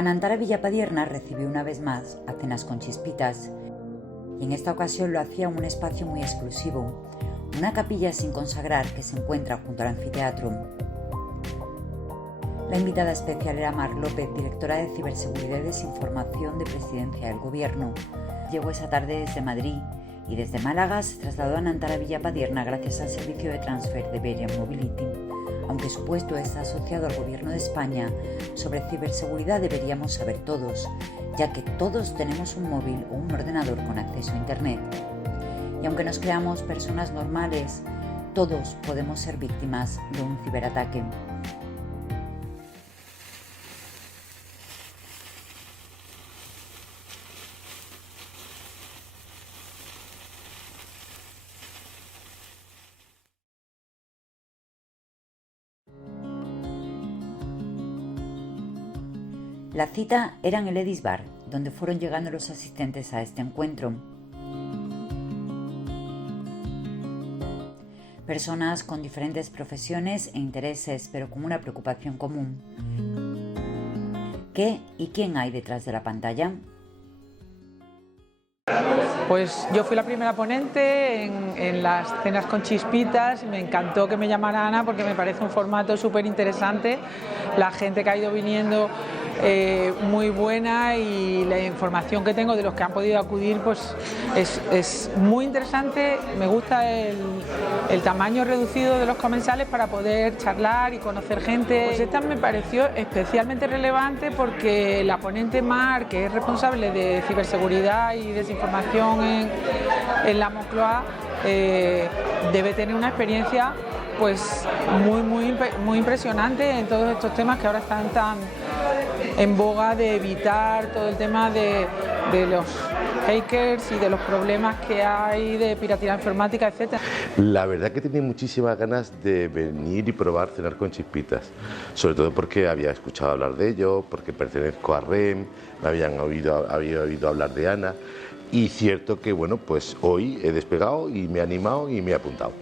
Anantara Villapadierna recibió una vez más a Cenas con Chispitas, y en esta ocasión lo hacía en un espacio muy exclusivo, una capilla sin consagrar que se encuentra junto al anfiteatro. La invitada especial era Mar López, directora de Ciberseguridad y Desinformación de Presidencia del Gobierno. Llegó esa tarde desde Madrid y desde Málaga se trasladó a Anantara Villapadierna gracias al servicio de transfer de Berian Mobility. Aunque su puesto está asociado al Gobierno de España, sobre ciberseguridad deberíamos saber todos, ya que todos tenemos un móvil o un ordenador con acceso a Internet. Y aunque nos creamos personas normales, todos podemos ser víctimas de un ciberataque. La cita era en el Edis Bar, donde fueron llegando los asistentes a este encuentro. Personas con diferentes profesiones e intereses, pero con una preocupación común. ¿Qué y quién hay detrás de la pantalla? Pues yo fui la primera ponente en las cenas con chispitas y me encantó que me llamara Ana porque me parece un formato súper interesante. La gente que ha ido viniendo muy buena y la información que tengo de los que han podido acudir pues es muy interesante. Me gusta el tamaño reducido de los comensales para poder charlar y conocer gente. Pues esta me pareció especialmente relevante porque la ponente Mar, que es responsable de ciberseguridad y desinformación en la Moncloa, debe tener una experiencia pues muy impresionante en todos estos temas que ahora están tan en boga, de evitar todo el tema de los hackers y de los problemas que hay de piratería informática, etc. La verdad que tenía muchísimas ganas de venir y probar cenar con chispitas, sobre todo porque había escuchado hablar de ello, porque pertenezco a REM, había oído hablar de Ana, y cierto que bueno, pues hoy he despegado y me he animado y me he apuntado.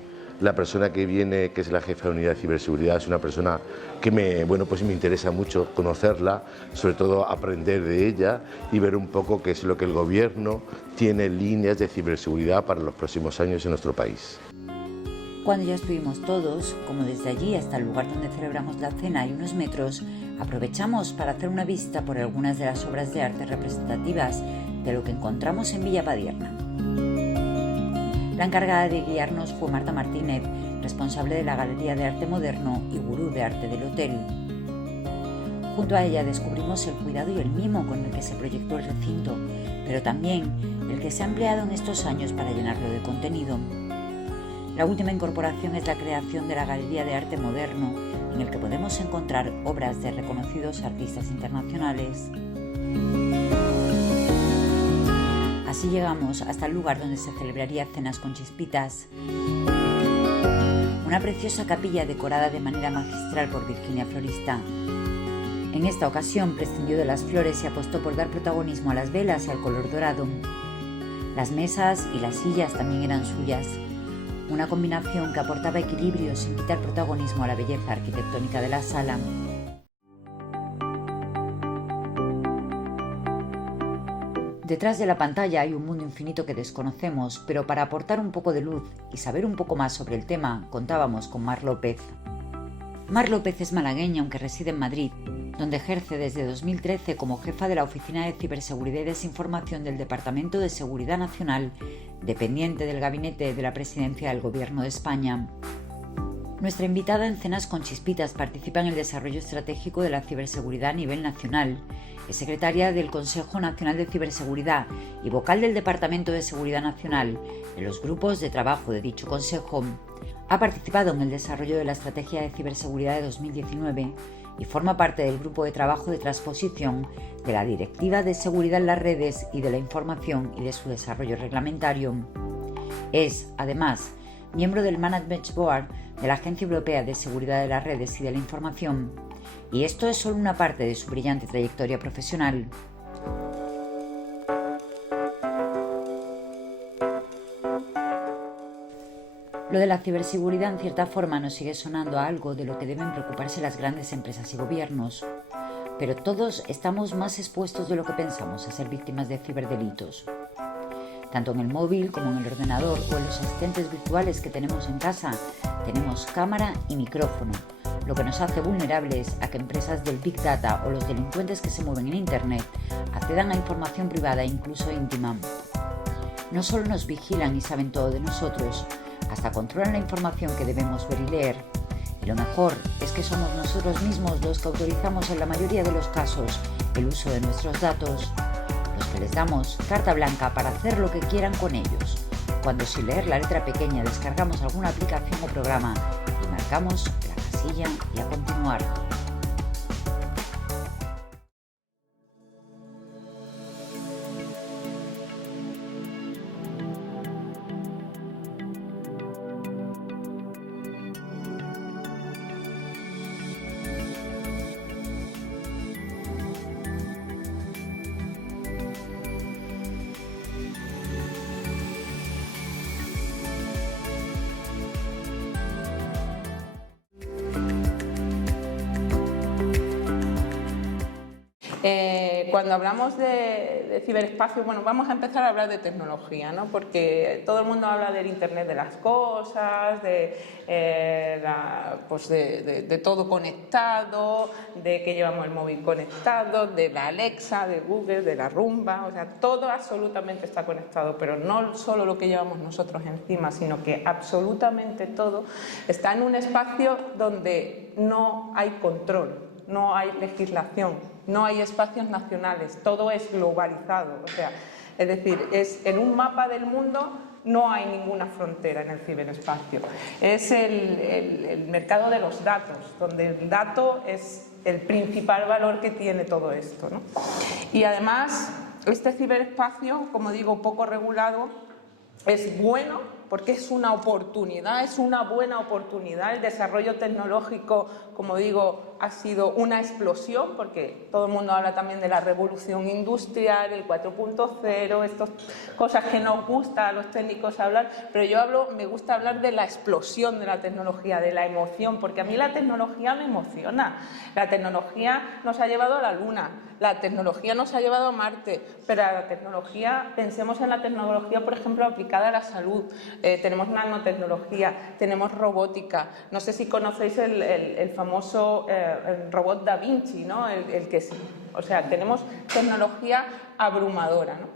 La persona que viene, que es la jefa de unidad de ciberseguridad, es una persona que me interesa mucho conocerla, sobre todo aprender de ella y ver un poco qué es lo que el gobierno tiene líneas de ciberseguridad para los próximos años en nuestro país. Cuando ya estuvimos todos, como desde allí hasta el lugar donde celebramos la cena hay unos metros, aprovechamos para hacer una visita por algunas de las obras de arte representativas de lo que encontramos en Villapadierna. La encargada de guiarnos fue Marta Martínez, responsable de la Galería de Arte Moderno y gurú de arte del hotel. Junto a ella descubrimos el cuidado y el mimo con el que se proyectó el recinto, pero también el que se ha empleado en estos años para llenarlo de contenido. La última incorporación es la creación de la Galería de Arte Moderno, en el que podemos encontrar obras de reconocidos artistas internacionales. Así llegamos hasta el lugar donde se celebraría Cenas con Chispitas, una preciosa capilla decorada de manera magistral por Virginia Florista. En esta ocasión prescindió de las flores y apostó por dar protagonismo a las velas y al color dorado. Las mesas y las sillas también eran suyas, una combinación que aportaba equilibrio sin quitar protagonismo a la belleza arquitectónica de la sala. Detrás de la pantalla hay un mundo infinito que desconocemos, pero para aportar un poco de luz y saber un poco más sobre el tema, contábamos con Mar López. Mar López es malagueña, aunque reside en Madrid, donde ejerce desde 2013 como jefa de la Oficina de Ciberseguridad y Desinformación del Departamento de Seguridad Nacional, dependiente del Gabinete de la Presidencia del Gobierno de España. Nuestra invitada en Cenas con Chispitas participa en el desarrollo estratégico de la ciberseguridad a nivel nacional. Es secretaria del Consejo Nacional de Ciberseguridad y vocal del Departamento de Seguridad Nacional en los grupos de trabajo de dicho consejo. Ha participado en el desarrollo de la Estrategia de Ciberseguridad de 2019 y forma parte del grupo de trabajo de transposición de la Directiva de Seguridad en las Redes y de la Información y de su desarrollo reglamentario. Es, además, miembro del Management Board de la Agencia Europea de Seguridad de las Redes y de la Información, y esto es solo una parte de su brillante trayectoria profesional. Lo de la ciberseguridad en cierta forma nos sigue sonando a algo de lo que deben preocuparse las grandes empresas y gobiernos. pero todos estamos más expuestos de lo que pensamos a ser víctimas de ciberdelitos. Tanto en el móvil como en el ordenador o en los asistentes virtuales que tenemos en casa, tenemos cámara y micrófono, lo que nos hace vulnerables a que empresas del Big Data o los delincuentes que se mueven en Internet accedan a información privada e incluso íntima. No solo nos vigilan y saben todo de nosotros, hasta controlan la información que debemos ver y leer. Y lo mejor es que somos nosotros mismos los que autorizamos en la mayoría de los casos el uso de nuestros datos, los que les damos carta blanca para hacer lo que quieran con ellos, cuando sin leer la letra pequeña descargamos alguna aplicación o programa y marcamos la casilla y a continuar. Cuando hablamos de ciberespacio, bueno, vamos a empezar a hablar de tecnología, ¿no? Porque todo el mundo habla del Internet de las cosas, de todo conectado, de que llevamos el móvil conectado, de la Alexa, de Google, de la Rumba, o sea, todo absolutamente está conectado, pero no solo lo que llevamos nosotros encima, sino que absolutamente todo está en un espacio donde no hay control, no hay legislación, no hay espacios nacionales, todo es globalizado, o sea, es decir, en un mapa del mundo no hay ninguna frontera en el ciberespacio. Es el mercado de los datos, donde el dato es el principal valor que tiene todo esto, ¿no? Y además, este ciberespacio, como digo, poco regulado, es bueno porque es una oportunidad, es una buena oportunidad. El desarrollo tecnológico, como digo, ha sido una explosión, porque todo el mundo habla también de la revolución industrial, el 4.0, estas cosas que nos gusta a los técnicos hablar, pero me gusta hablar de la explosión de la tecnología, de la emoción, porque a mí la tecnología me emociona. La tecnología nos ha llevado a la Luna, la tecnología nos ha llevado a Marte, pero la tecnología, pensemos en la tecnología, por ejemplo, aplicada a la salud. Tenemos nanotecnología, tenemos robótica. No sé si conocéis el famoso el robot Da Vinci, ¿no? O sea, tenemos tecnología abrumadora, ¿no?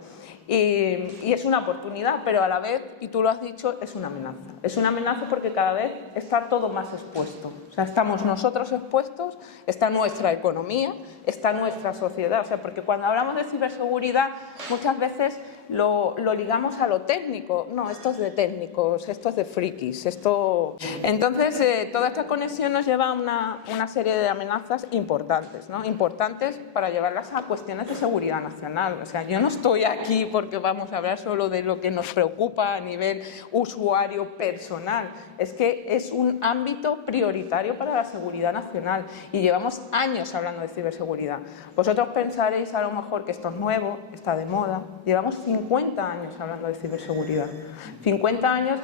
Y es una oportunidad, pero a la vez, y tú lo has dicho, es una amenaza. Es una amenaza porque cada vez está todo más expuesto. O sea, estamos nosotros expuestos, está nuestra economía, está nuestra sociedad. O sea, porque cuando hablamos de ciberseguridad, muchas veces lo ligamos a lo técnico. No, esto es de técnicos, esto es de frikis, esto... Entonces, toda esta conexión nos lleva a una serie de amenazas importantes, ¿no? Importantes para llevarlas a cuestiones de seguridad nacional. O sea, yo no estoy aquí porque vamos a hablar solo de lo que nos preocupa a nivel usuario personal. Es que es un ámbito prioritario para la seguridad nacional y llevamos años hablando de ciberseguridad. Vosotros pensaréis a lo mejor que esto es nuevo, está de moda. Llevamos 50 años hablando de ciberseguridad. 50 años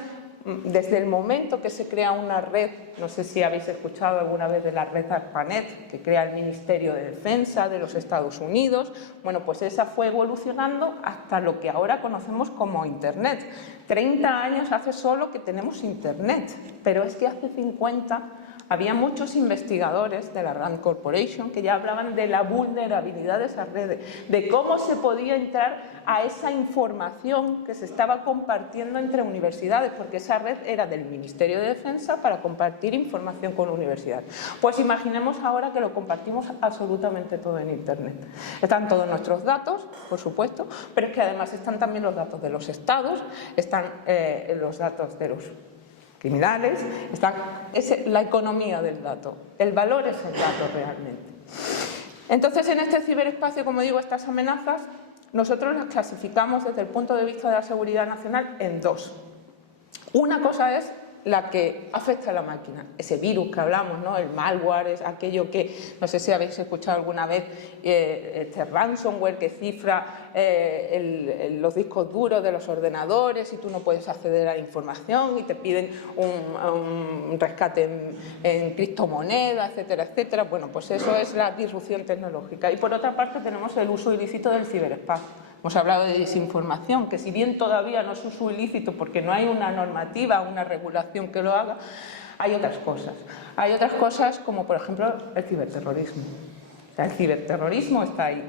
desde el momento que se crea una red, no sé si habéis escuchado alguna vez de la red ARPANET, que crea el Ministerio de Defensa de los Estados Unidos. Bueno, pues esa fue evolucionando hasta lo que ahora conocemos como Internet. 30 años hace solo que tenemos Internet, pero es que hace 50 había muchos investigadores de la RAND Corporation que ya hablaban de la vulnerabilidad de esas redes, de cómo se podía entrar a esa información que se estaba compartiendo entre universidades, porque esa red era del Ministerio de Defensa para compartir información con universidades. Pues imaginemos ahora que lo compartimos absolutamente todo en Internet. Están todos nuestros datos, por supuesto, pero es que además están también los datos de los estados, están los datos de los criminales, es la economía del dato, el valor es el dato realmente. Entonces, en este ciberespacio, como digo, estas amenazas, nosotros las clasificamos desde el punto de vista de la seguridad nacional en dos. Una cosa es la que afecta a la máquina. Ese virus que hablamos, ¿no? El malware, es aquello que, no sé si habéis escuchado alguna vez, este ransomware que cifra los discos duros de los ordenadores y tú no puedes acceder a la información y te piden un rescate en criptomonedas, etcétera, etcétera. Bueno, pues eso es la disrupción tecnológica. Y por otra parte tenemos el uso ilícito del ciberespacio. Hemos hablado de desinformación, que si bien todavía no es uso ilícito porque no hay una normativa, una regulación que lo haga, hay otras cosas. Hay otras cosas como, por ejemplo, el ciberterrorismo. O sea, el ciberterrorismo está ahí.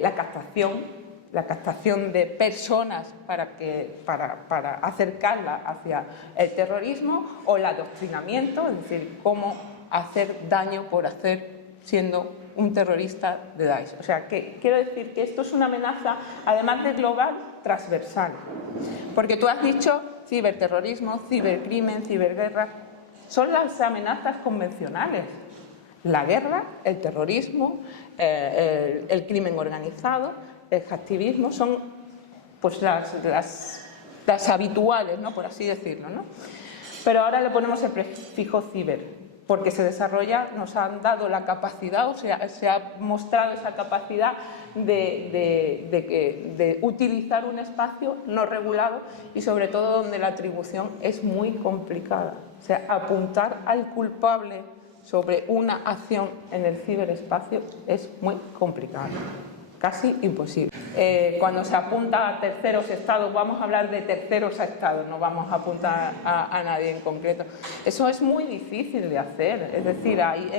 La captación de personas para acercarla hacia el terrorismo, o el adoctrinamiento, es decir, cómo hacer daño por hacer siendo un terrorista de Daesh. O sea, que quiero decir que esto es una amenaza, además de global, transversal. Porque tú has dicho ciberterrorismo, cibercrimen, ciberguerra, son las amenazas convencionales. La guerra, el terrorismo, el crimen organizado, el hacktivismo, son pues las habituales, ¿no? Por así decirlo, ¿no? Pero ahora le ponemos el prefijo ciber, porque se desarrolla, nos han dado la capacidad, o sea, se ha mostrado esa capacidad de utilizar un espacio no regulado y sobre todo donde la atribución es muy complicada. O sea, apuntar al culpable sobre una acción en el ciberespacio es muy complicado, casi imposible. Cuando se apunta a terceros estados, vamos a hablar de terceros estados, no vamos a apuntar a nadie en concreto. Eso es muy difícil de hacer, es decir, hay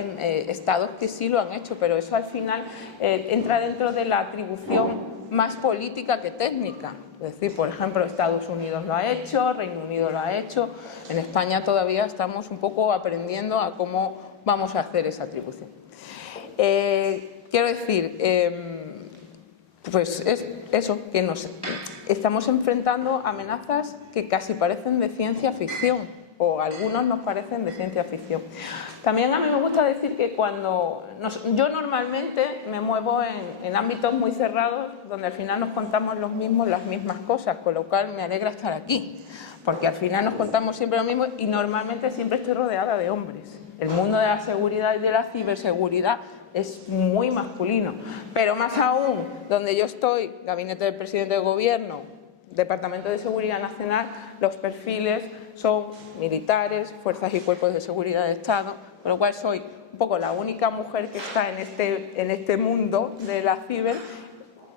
estados que sí lo han hecho, pero eso al final entra dentro de la atribución más política que técnica. Es decir, por ejemplo, Estados Unidos lo ha hecho, Reino Unido lo ha hecho, en España todavía estamos un poco aprendiendo a cómo vamos a hacer esa atribución. Quiero decir, pues es eso, que nos estamos enfrentando amenazas que casi parecen de ciencia ficción, o algunos nos parecen de ciencia ficción. También a mí me gusta decir que yo normalmente me muevo en ámbitos muy cerrados, donde al final nos contamos las mismas cosas, con lo cual me alegra estar aquí, porque al final nos contamos siempre lo mismo y normalmente siempre estoy rodeada de hombres. El mundo de la seguridad y de la ciberseguridad es muy masculino, pero más aún, donde yo estoy, Gabinete del Presidente del Gobierno, Departamento de Seguridad Nacional, los perfiles son militares, fuerzas y cuerpos de seguridad de Estado, con lo cual soy un poco la única mujer que está en este mundo de la ciber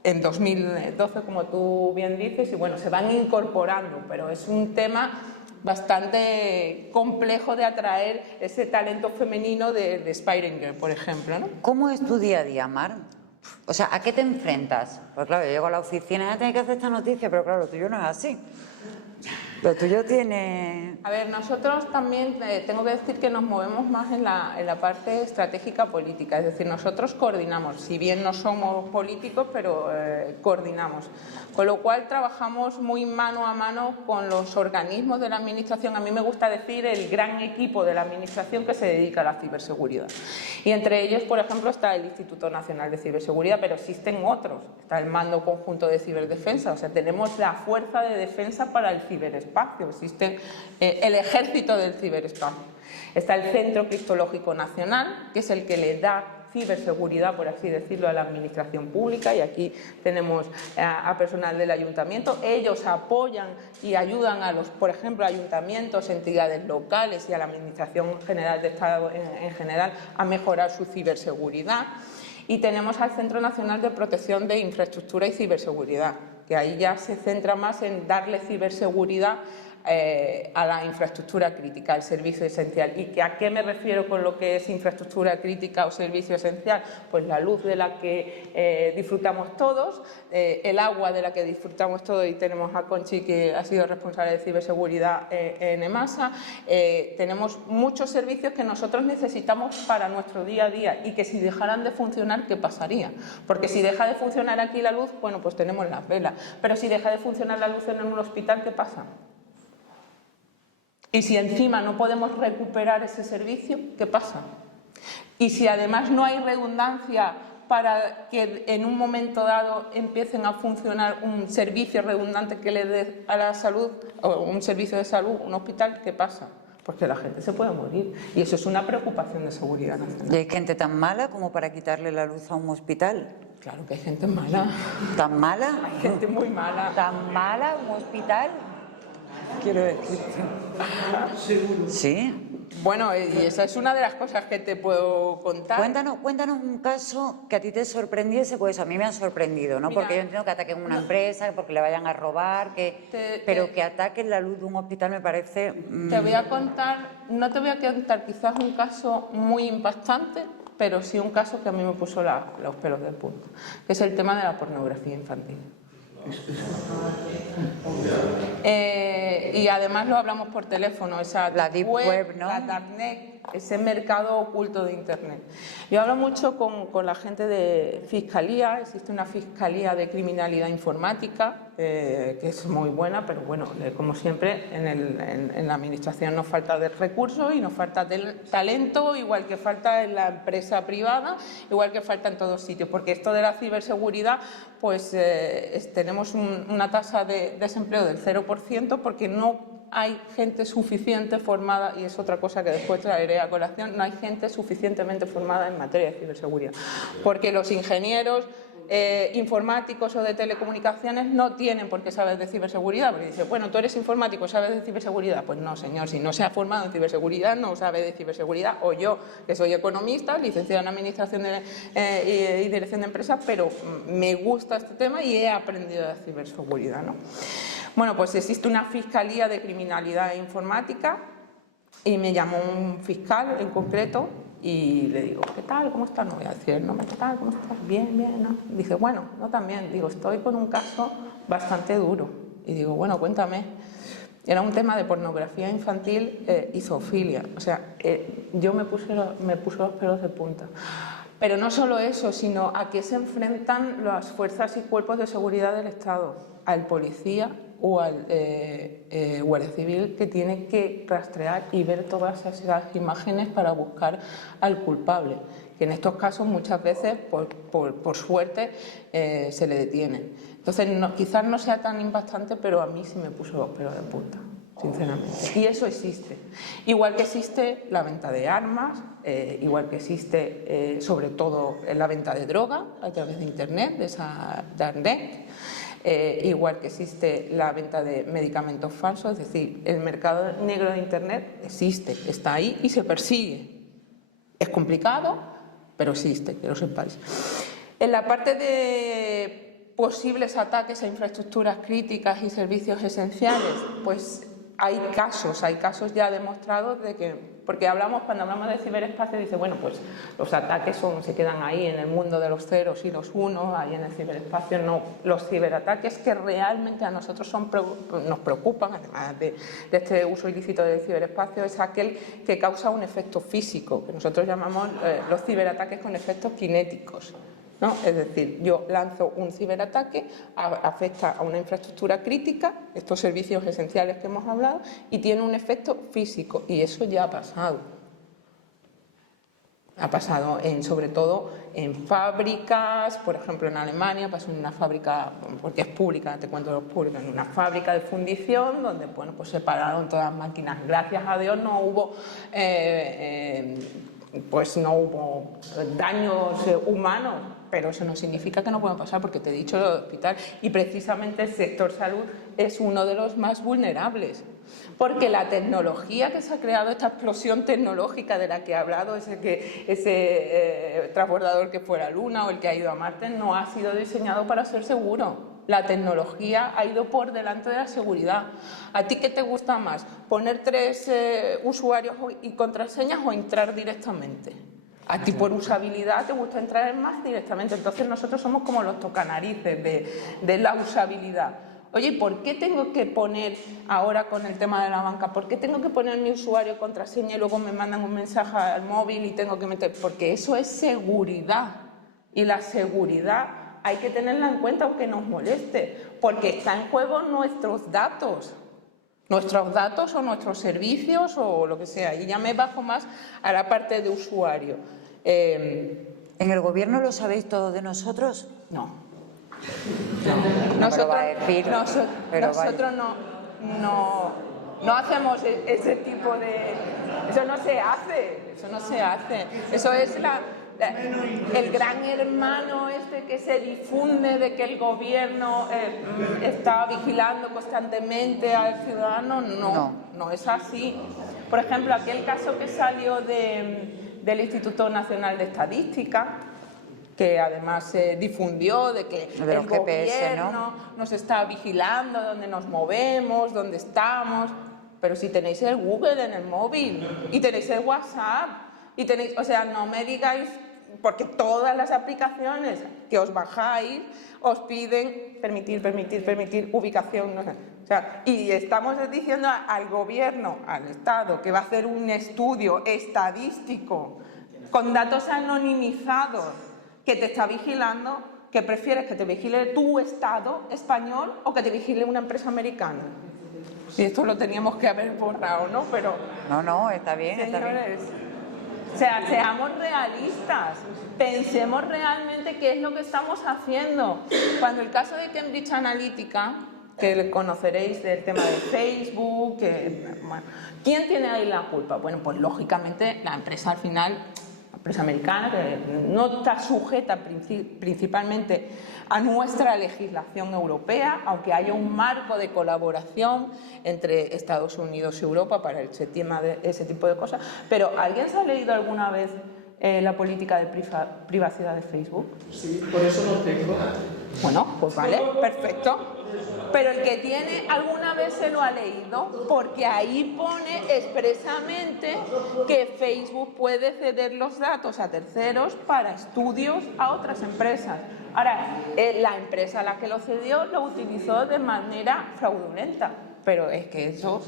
en 2012, como tú bien dices, y bueno, se van incorporando, pero es un tema bastante complejo de atraer ese talento femenino de Aspiring Girl, por ejemplo, ¿no? ¿Cómo es tu día a día, Mar? O sea, ¿a qué te enfrentas? Pues claro, yo llego a la oficina y ya tengo que hacer esta noticia, pero claro, lo tuyo no es así. Lo tuyo tiene... A ver, nosotros también tengo que decir que nos movemos más en la parte estratégica política, es decir, nosotros coordinamos, si bien no somos políticos, pero coordinamos. Con lo cual trabajamos muy mano a mano con los organismos de la Administración. A mí me gusta decir el gran equipo de la Administración que se dedica a la ciberseguridad. Y entre ellos, por ejemplo, está el Instituto Nacional de Ciberseguridad, pero existen otros. Está el Mando Conjunto de Ciberdefensa, o sea, tenemos la Fuerza de Defensa para el Ciberespacio, existe el Ejército del Ciberespacio. Está el Centro Criptológico Nacional, que es el que le da ciberseguridad, por así decirlo, a la administración pública, y aquí tenemos a personal del ayuntamiento. Ellos apoyan y ayudan a los, por ejemplo, ayuntamientos, entidades locales y a la Administración General de Estado en general a mejorar su ciberseguridad. Y tenemos al Centro Nacional de Protección de Infraestructura y Ciberseguridad, que ahí ya se centra más en darle ciberseguridad a la infraestructura crítica, al servicio esencial. ¿Y a qué me refiero con lo que es infraestructura crítica o servicio esencial? Pues la luz de la que disfrutamos todos, el agua de la que disfrutamos todos, y tenemos a Conchi, que ha sido responsable de ciberseguridad en EMASA. Tenemos muchos servicios que nosotros necesitamos para nuestro día a día y que si dejaran de funcionar, ¿qué pasaría? Porque si deja de funcionar aquí la luz, bueno, pues tenemos las velas, pero si deja de funcionar la luz en un hospital, ¿qué pasa? Y si encima no podemos recuperar ese servicio, ¿qué pasa? Y si además no hay redundancia para que en un momento dado empiecen a funcionar un servicio redundante que le dé a la salud, o un servicio de salud, un hospital, ¿qué pasa? Porque la gente se puede morir y eso es una preocupación de seguridad nacional. ¿Y hay gente tan mala como para quitarle la luz a un hospital? Claro que hay gente mala. ¿Tan mala? Hay gente muy mala. ¿Tan mala un hospital? Quiero decir. Sí. Bueno, y esa es una de las cosas que te puedo contar. Cuéntanos un caso que a ti te sorprendiese, pues a mí me ha sorprendido, ¿no? Mira, porque yo entiendo que ataquen una empresa, porque le vayan a robar, pero que ataquen la luz de un hospital me parece... Te voy a contar, no te voy a contar quizás un caso muy impactante, pero sí un caso que a mí me puso los pelos de punta, que es el tema de la pornografía infantil. Y además lo hablamos por teléfono, esa la deep web, ¿no? La darknet, ese mercado oculto de internet. Yo hablo mucho con la gente de fiscalía. Existe una fiscalía de criminalidad informática que es muy buena, pero bueno, como siempre en la administración nos falta de recursos y nos falta de talento, igual que falta en la empresa privada, igual que falta en todos sitios, porque esto de la ciberseguridad, pues tenemos una tasa de desempleo del 0% porque no hay gente suficiente formada, y es otra cosa que después traeré a colación, no hay gente suficientemente formada en materia de ciberseguridad, porque los ingenieros informáticos o de telecomunicaciones no tienen por qué saber de ciberseguridad, porque dice, bueno, tú eres informático, ¿sabes de ciberseguridad? Pues no, señor, si no se ha formado en ciberseguridad, no sabe de ciberseguridad, o yo, que soy economista, licenciada en Administración y Dirección de Empresas, pero me gusta este tema y he aprendido de ciberseguridad, ¿no? Bueno, pues existe una fiscalía de criminalidad informática y me llamó un fiscal en concreto y le digo, ¿qué tal? ¿Cómo estás? No voy a decir el nombre, ¿qué tal? ¿Cómo estás? Bien, bien, ¿no? Dice, bueno, no tan bien. Digo, estoy con un caso bastante duro. Y digo, bueno, cuéntame. Era un tema de pornografía infantil y zoofilia. O sea, yo me puse los pelos de punta. Pero no solo eso, sino a qué se enfrentan las fuerzas y cuerpos de seguridad del Estado, al policía o al guardia civil que tiene que rastrear y ver todas esas imágenes para buscar al culpable, que en estos casos muchas veces, por suerte, se le detiene. Entonces, quizás no sea tan impactante, pero a mí sí me puso los pelos de punta, sinceramente. Y eso existe. Igual que existe la venta de armas, igual que existe, sobre todo, la venta de droga a través de Internet, de esa darknet. Igual que existe la venta de medicamentos falsos, es decir, el mercado negro de Internet existe, está ahí y se persigue. Es complicado, pero existe, que lo sepáis. En la parte de posibles ataques a infraestructuras críticas y servicios esenciales, pues hay casos ya demostrados de que, porque cuando hablamos de ciberespacio, dice, bueno, pues los ataques se quedan ahí en el mundo de los ceros y los unos, ahí en el ciberespacio. No, los ciberataques que realmente a nosotros nos preocupan, además de este uso ilícito del ciberespacio, es aquel que causa un efecto físico, que nosotros llamamos los ciberataques con efectos cinéticos, ¿no? Es decir, yo lanzo un ciberataque, afecta a una infraestructura crítica, estos servicios esenciales que hemos hablado, y tiene un efecto físico, y eso ya ha pasado. Ha pasado sobre todo en fábricas, por ejemplo en Alemania pasó en una fábrica, porque es pública, te cuento los públicos, en una fábrica de fundición donde bueno, pues se pararon todas las máquinas. Gracias a Dios no hubo daños humanos, pero eso no significa que no puedan pasar, porque te he dicho lo del hospital, y precisamente el sector salud es uno de los más vulnerables, porque la tecnología que se ha creado, esta explosión tecnológica de la que he hablado, ese transbordador que fue a la Luna o el que ha ido a Marte, no ha sido diseñado para ser seguro. La tecnología ha ido por delante de la seguridad. ¿A ti qué te gusta más? ¿Poner 3 usuarios y contraseñas o entrar directamente? A ti por usabilidad te gusta entrar más directamente. Entonces nosotros somos como los tocanarices de la usabilidad. Oye, ¿por qué tengo que poner ahora con el tema de la banca? ¿Por qué tengo que poner mi usuario, contraseña y luego me mandan un mensaje al móvil y tengo que meter? Porque eso es seguridad. Y la seguridad hay que tenerla en cuenta aunque nos moleste, porque está en juego nuestros datos o nuestros servicios o lo que sea. Y ya me bajo más a la parte de usuario. ¿En el gobierno lo sabéis todo de nosotros? No. Nosotros no. no hacemos ese tipo de... Eso no se hace, eso no se hace. Eso es el gran hermano este que se difunde de que el gobierno está vigilando constantemente al ciudadano. No es así. Por ejemplo, aquel caso que salió del Instituto Nacional de Estadística, que además se difundió de que el gobierno nos está vigilando dónde nos movemos, dónde estamos, pero si tenéis el Google en el móvil y tenéis el WhatsApp y tenéis, o sea, no me digáis, porque todas las aplicaciones que os bajáis os piden permitir ubicación, no sé. O sea, y estamos diciendo al gobierno, al Estado, que va a hacer un estudio estadístico con datos anonimizados que te está vigilando, que prefieres que te vigile tu Estado español o que te vigile una empresa americana. Y esto lo teníamos que haber borrado, ¿no? Pero... No, está bien, señores, está bien. O sea, seamos realistas, pensemos realmente qué es lo que estamos haciendo. Cuando el caso de Cambridge Analytica, que conoceréis del tema de Facebook, bueno, ¿quién tiene ahí la culpa? Bueno, pues lógicamente la empresa al final... empresa americana que no está sujeta principalmente a nuestra legislación europea, aunque haya un marco de colaboración entre Estados Unidos y Europa para ese tipo de cosas. Pero ¿alguien se ha leído alguna vez la política de privacidad de Facebook? Sí, por eso lo tengo. Bueno, pues vale, perfecto. Pero el que tiene alguna vez se lo ha leído, porque ahí pone expresamente que Facebook puede ceder los datos a terceros para estudios a otras empresas. Ahora, la empresa a la que lo cedió lo utilizó de manera fraudulenta, pero es que eso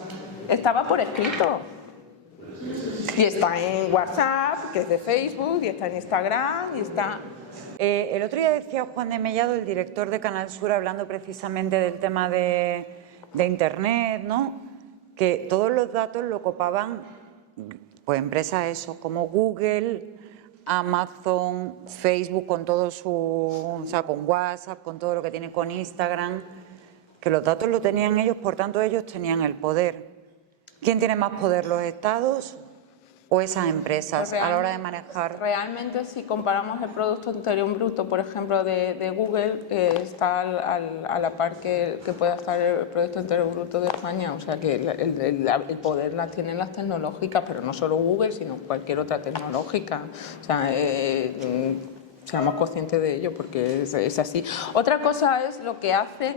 estaba por escrito. Y está en WhatsApp, que es de Facebook, y está en Instagram, y está... El otro día decía Juan de Mellado, el director de Canal Sur, hablando precisamente del tema de Internet, ¿no? Que todos los datos lo copaban pues empresas como Google, Amazon, Facebook, con todo o sea, con WhatsApp, con todo lo que tiene con Instagram, que los datos lo tenían ellos, por tanto ellos tenían el poder. ¿Quién tiene más poder, los estados o esas empresas a la hora de manejar? Realmente, si comparamos el Producto Interior Bruto, por ejemplo, de Google, está a la par que pueda estar el Producto Interior Bruto de España. O sea, que el poder la tienen las tecnológicas, pero no solo Google, sino cualquier otra tecnológica. O sea, seamos conscientes de ello, porque es así. Otra cosa es lo que hace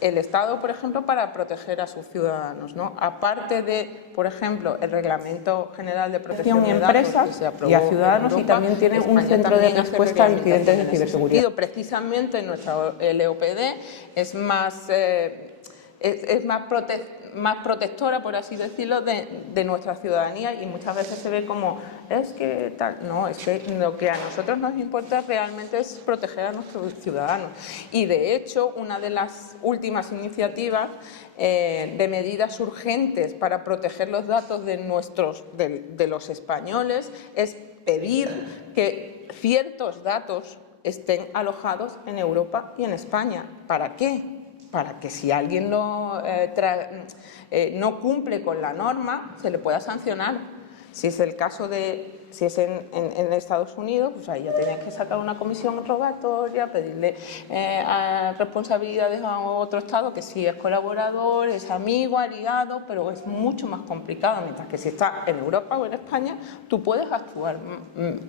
el Estado, por ejemplo, para proteger a sus ciudadanos, ¿no? Aparte de, por ejemplo, el Reglamento General de Protección de Empresas que se aprobó y a ciudadanos, y también tiene un centro de respuesta a incidentes de ciberseguridad. Precisamente nuestra LOPD es más protectora, por así decirlo, de nuestra ciudadanía, y muchas veces se ve como es que tal. No, es que lo que a nosotros nos importa realmente es proteger a nuestros ciudadanos. Y de hecho, una de las últimas iniciativas de medidas urgentes para proteger los datos de los españoles es pedir que ciertos datos estén alojados en Europa y en España. ¿Para qué? Para que si alguien no cumple con la norma, se le pueda sancionar. Si es el caso si es en Estados Unidos, pues ahí ya tienen que sacar una comisión rogatoria, pedirle responsabilidades a otro Estado que sí es colaborador, es amigo, aliado, pero es mucho más complicado. Mientras que si está en Europa o en España, tú puedes actuar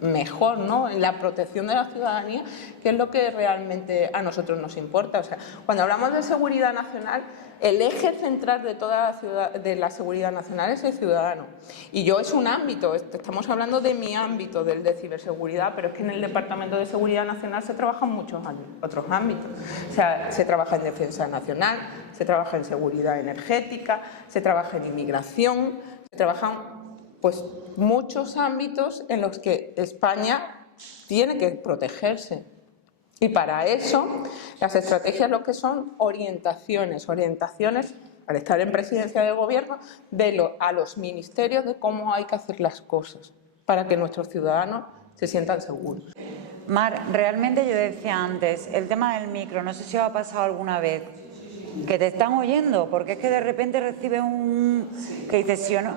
mejor, ¿no?, en la protección de la ciudadanía, que es lo que realmente a nosotros nos importa. O sea, cuando hablamos de seguridad nacional, el eje central de la seguridad nacional es el ciudadano. Y yo es un ámbito, estamos hablando de mi ámbito, del de ciberseguridad, pero es que en el Departamento de Seguridad Nacional se trabaja en muchos otros ámbitos. O sea, se trabaja en defensa nacional, se trabaja en seguridad energética, se trabaja en inmigración, se trabajan pues muchos ámbitos en los que España tiene que protegerse. Y para eso, las estrategias lo que son orientaciones al estar en presidencia del gobierno, a los ministerios de cómo hay que hacer las cosas para que nuestros ciudadanos se sientan seguros. Mar, realmente yo decía antes, el tema del micro, no sé si os ha pasado alguna vez, Que te están oyendo, porque es que de repente recibes un... que dices sí o no,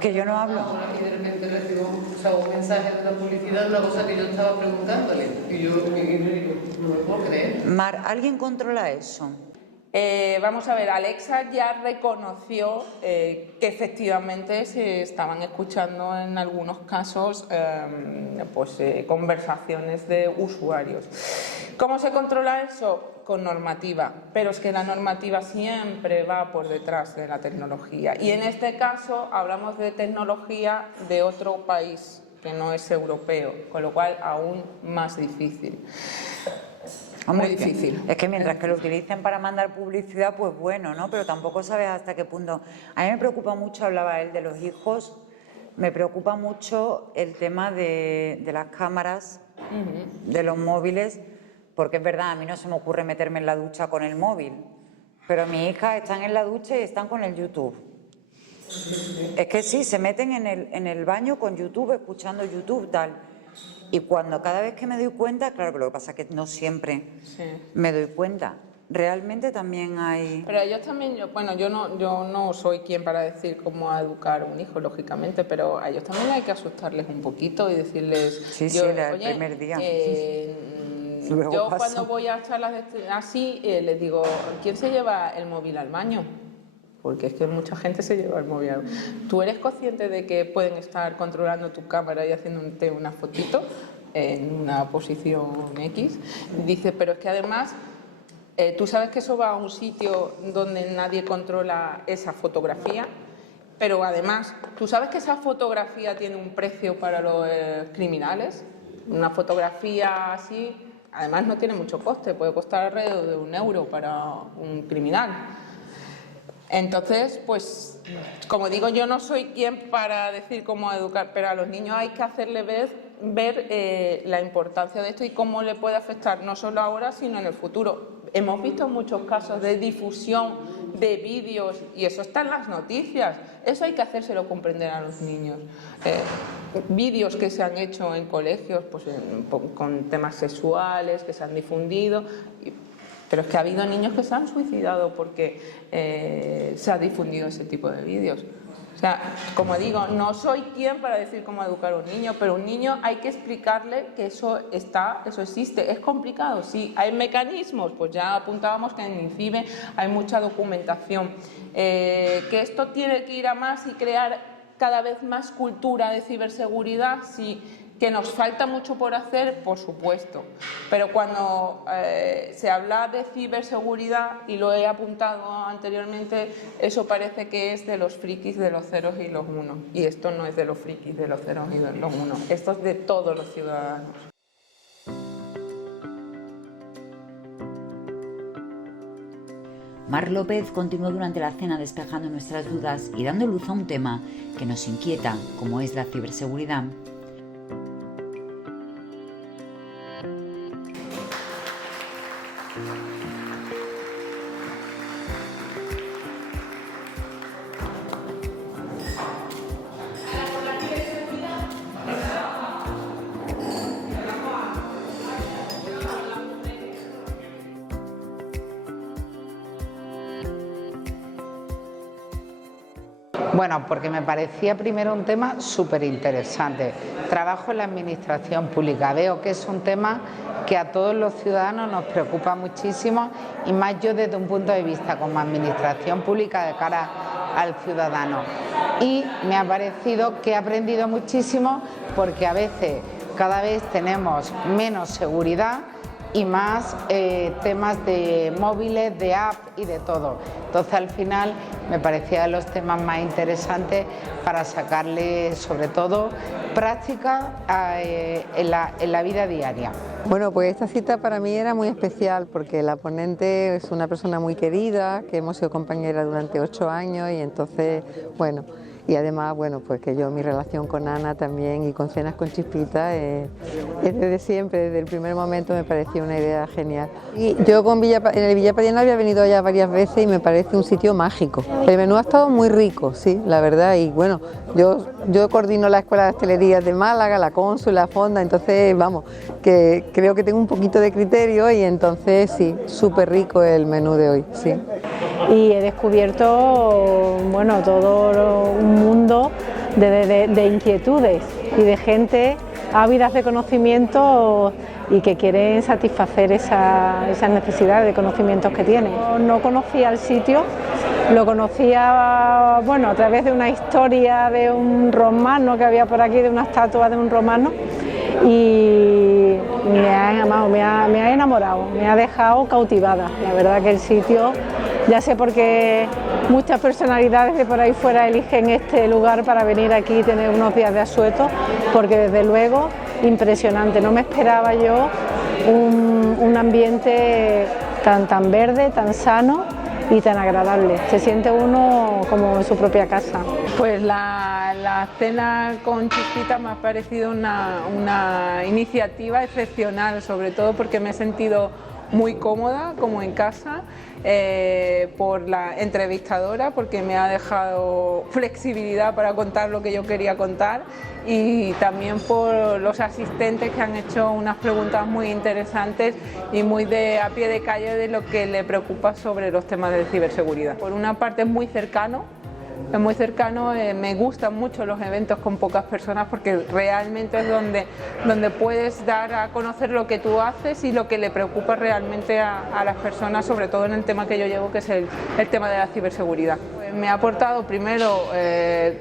que yo no hablo. Y de repente recibo un mensaje de la publicidad, una cosa que yo estaba preguntándole. Y yo digo, no lo puedo creer. Mar, ¿alguien controla eso? Vamos a ver, Alexa ya reconoció que efectivamente se estaban escuchando en algunos casos conversaciones de usuarios. ¿Cómo se controla eso? Con normativa, pero es que la normativa siempre va por detrás de la tecnología y en este caso hablamos de tecnología de otro país que no es europeo, con lo cual aún más difícil. Hombre, Muy difícil. Es que mientras que lo utilicen para mandar publicidad, pues bueno, ¿no? Pero tampoco sabes hasta qué punto. A mí me preocupa mucho, hablaba él de los hijos, me preocupa mucho el tema de las cámaras, de los móviles, porque es verdad, a mí no se me ocurre meterme en la ducha con el móvil, pero mis hijas están en la ducha y están con el YouTube. Es que sí, se meten en el baño con YouTube, escuchando YouTube, tal. Y cuando cada vez que me doy cuenta, claro, pero lo que pasa es que no siempre me doy cuenta. Realmente también hay... Pero ellos también, yo no soy quien para decir cómo educar a un hijo, lógicamente, pero a ellos también hay que asustarles un poquito y decirles... Sí, el primer día. Yo cuando voy a charlas así, les digo, ¿quién se lleva el móvil al baño? Porque es que mucha gente se lleva el móvil al baño. ¿Tú eres consciente de que pueden estar controlando tu cámara y haciéndote una fotito en una posición X? Dice, pero es que además, tú sabes que eso va a un sitio donde nadie controla esa fotografía, pero además, ¿tú sabes que esa fotografía tiene un precio para los criminales? Una fotografía así... Además no tiene mucho coste, puede costar alrededor de €1 para un criminal. Entonces, pues, como digo, yo no soy quien para decir cómo educar, pero a los niños hay que hacerle ver la importancia de esto y cómo le puede afectar, no solo ahora, sino en el futuro. Hemos visto muchos casos de difusión de vídeos y eso está en las noticias. Eso hay que hacérselo comprender a los niños. Vídeos que se han hecho en colegios pues, con temas sexuales que se han difundido, pero es que ha habido niños que se han suicidado porque se ha difundido ese tipo de vídeos. O sea, como digo, no soy quien para decir cómo educar a un niño, pero a un niño hay que explicarle que eso existe. ¿Es complicado? Sí. ¿Hay mecanismos? Pues ya apuntábamos que en INCIBE hay mucha documentación. ¿Que esto tiene que ir a más y crear cada vez más cultura de ciberseguridad? Sí. ¿Que nos falta mucho por hacer? Por supuesto. Pero cuando se habla de ciberseguridad, y lo he apuntado anteriormente, eso parece que es de los frikis de los ceros y los unos. Y esto no es de los frikis de los ceros y de los unos. Esto es de todos los ciudadanos. Mar López continuó durante la cena despejando nuestras dudas y dando luz a un tema que nos inquieta, como es la ciberseguridad. Bueno, porque me parecía primero un tema súper interesante. Trabajo en la administración pública, veo que es un tema que a todos los ciudadanos nos preocupa muchísimo y más yo desde un punto de vista como administración pública de cara al ciudadano. Y me ha parecido que he aprendido muchísimo porque a veces cada vez tenemos menos seguridad y más temas de móviles, de app y de todo. Entonces al final me parecían los temas más interesantes para sacarle sobre todo práctica en la vida diaria. Bueno, pues esta cita para mí era muy especial porque la ponente es una persona muy querida, que hemos sido compañeras durante 8 años y entonces, bueno, Y además, bueno, pues que yo mi relación con Ana también y con Cenas con Chispitas es desde siempre, desde el primer momento me pareció una idea genial. Y yo en el Villapadiana había venido ya varias veces y me parece un sitio mágico. El menú ha estado muy rico, sí, la verdad, y bueno, yo coordino la Escuela de Hostelería de Málaga, la Cónsul, la Fonda, entonces vamos, que creo que tengo un poquito de criterio y entonces sí, súper rico el menú de hoy, sí. Y he descubierto, bueno, todo un mundo de inquietudes y de gente ávidas de conocimiento y que quieren satisfacer esas necesidades de conocimientos que tienen. No conocía el sitio, lo conocía, bueno, a través de una historia de un romano que había por aquí, de una estatua de un romano, y me ha enamorado, me ha dejado cautivada. La verdad que el sitio, ya sé por qué muchas personalidades de por ahí fuera eligen este lugar para venir aquí y tener unos días de asueto, porque desde luego impresionante. No me esperaba yo un ambiente tan verde, tan sano y tan agradable. Se siente uno como en su propia casa. Pues la cena con Chispitas me ha parecido una iniciativa excepcional, sobre todo porque me he sentido muy cómoda, como en casa, por la entrevistadora, porque me ha dejado flexibilidad para contar lo que yo quería contar, y también por los asistentes que han hecho unas preguntas muy interesantes y muy a pie de calle de lo que le preocupa sobre los temas de ciberseguridad. Por una parte es muy cercano, me gustan mucho los eventos con pocas personas porque realmente es donde puedes dar a conocer lo que tú haces y lo que le preocupa realmente a las personas, sobre todo en el tema que yo llevo, que es el tema de la ciberseguridad. Pues me ha aportado primero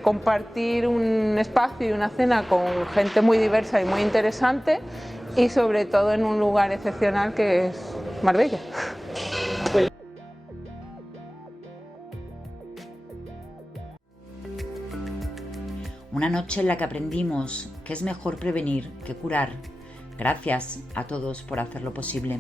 compartir un espacio y una cena con gente muy diversa y muy interesante, y sobre todo en un lugar excepcional que es Marbella. Una noche en la que aprendimos que es mejor prevenir que curar. Gracias a todos por hacerlo posible.